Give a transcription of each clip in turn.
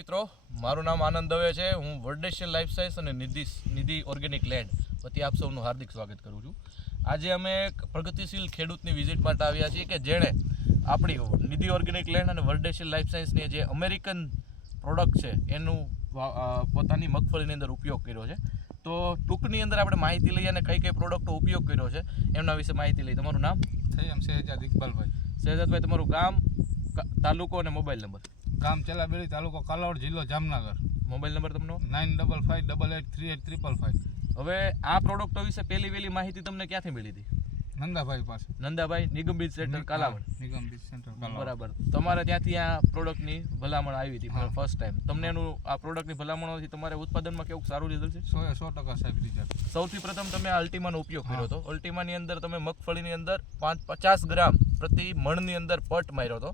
મિત્રો મારું નામ આનંદ દવે છે. હું વર્ડેશિયલ લાઈફ સાયન્સ અને નિધિ નિધિ ઓર્ગેનિક લેન્ડ વતી આપ સૌનું હાર્દિક સ્વાગત કરું છું. આજે અમે એક પ્રગતિશીલ ખેડૂતની વિઝિટ માટે આવ્યા છીએ કે જેણે આપણી નિધિ ઓર્ગેનિક લેન્ડ અને વર્ડેશિયલ લાઈફ સાયન્સની જે અમેરિકન પ્રોડક્ટ છે એનું પોતાની મગફળીની અંદર ઉપયોગ કર્યો છે. તો ટૂંકની અંદર આપણે માહિતી લઈએ અને કઈ કઈ પ્રોડક્ટનો ઉપયોગ કર્યો છે એમના વિશે માહિતી લઈએ. તમારું નામ? થઈ એમ શહેજાદ ઇકબાલભાઈ. શહેજાદભાઈ તમારું ગામ તાલુકો અને મોબાઈલ નંબર ગામ ચેલાબેડી તાલુકો કાલાવડ જિલ્લો જામનગર. મોબાઈલ નંબર તમને? Nine double five double eight three eight triple five. હવે આ પ્રોડક્ટ વિશે પહેલી વહેલી માહિતી તમને ક્યાંથી મળી હતી? નંદાભાઈ પાસે. નંદાભાઈ નિગમ બીજ સેન્ટર કાલાવડ. નિગમ બીજ સેન્ટર કાલાવડ. બરાબર. તમારે ત્યાંથી આ પ્રોડક્ટની ભલામણ આવી હતી. ફર્સ્ટ ટાઈમ તમને એનું આ પ્રોડક્ટની ભલામણોથી તમારે ઉત્પાદનમાં કેવું સારું રિઝલ્ટ છે? સો સો ટકા સાહેબ રિઝલ્ટ સૌથી પ્રથમ તમે આ અલ્ટીમાનો ઉપયોગ કર્યો. હતો. અલ્ટીમાની અંદર તમે મગફળીની અંદર પાંચ પચાસ ગ્રામ પ્રતિ મણની અંદર પટ માર્યો હતો.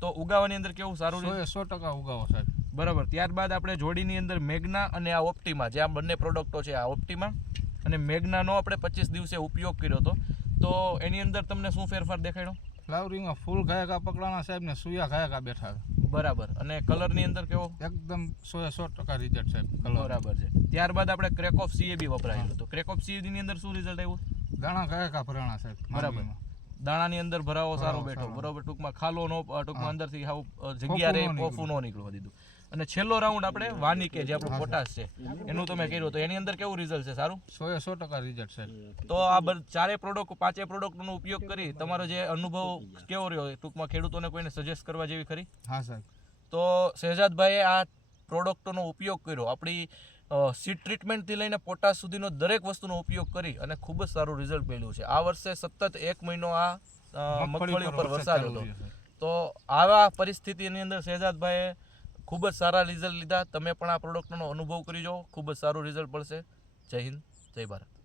તો ઉગાવાની અંદર કેવું સારું રહે સો ટકા ઉગાવો સાહેબ. બરાબર. ત્યારબાદ આપણે જોડીની અંદર મેઘના અને આ ઓપ્ટિમા જે આ બંને પ્રોડક્ટો છે આ ઓપ્ટિમા. અને મેઘનાનો આપણે પચીસ દિવસે ઉપયોગ કર્યો હતો. તો એની અંદર તમને શું ફેરફાર દેખાડ્યો ફ્લાવરિંગમાં ફૂલ ગાયકા પકડાના સાહેબ ને સુયા ગાયકા બેઠા બરાબર. અને કલરની અંદર કેવો? એકદમ સો સો ટકા રિઝલ્ટ સાહેબ કલર બરાબર છે. ત્યારબાદ આપણે ક્રેક ઓફ સીએબી વપરાયેલું હતું. ક્રેક ઓફ સીએબીની અંદર શું રિઝલ્ટ આવ્યું? દાણા ગાયકા ભરાણા સાહેબ બરાબર. દાણાની અંદર ભરાવો સારો બેઠો. બરોબર ટૂંકમાં ખાલો નો ટૂંકમાં અંદરથી અ, જગ્યા રે પોફું ન નીકળવા દીધું. અને છેલ્લો રાઉન્ડ આપણે વાની કે જે આપણું પોટાશ છે એનું તમે કર્યું તો એની અંદર કેવું રિઝલ્ટ છે સારું? સો સો ટકા રિઝલ્ટ છે તો આ ચારે પ્રોડક્ટ પાંચે પ્રોડક્ટનો ઉપયોગ કરી તમારો જે અનુભવ કેવો રહ્યો? ટૂંકમાં ખેડૂતોને કોઈને સજેસ્ટ કરવા જેવી ખરી? હા સર તો શહેજાદભાઈએ આ પ્રોડક્ટોનો ઉપયોગ કર્યો. આપણી સીડ ટ્રીટમેન્ટથી લઈને પોટાશ સુધીનો દરેક વસ્તુનો ઉપયોગ કરી અને ખૂબ જ સારું રિઝલ્ટ મળ્યું છે. આ વર્ષે સતત એક મહિનો આ મગફળી ઉપર વરસાદ હતો. તો આવા પરિસ્થિતિની અંદર શહેજાદભાઈએ ખૂબ જ સારા રિઝલ્ટ લીધા. તમે પણ આ પ્રોડક્ટનો અનુભવ કરી જાઓ. ખૂબ જ સારું રિઝલ્ટ મળશે. જય હિન્દ. જય ભારત.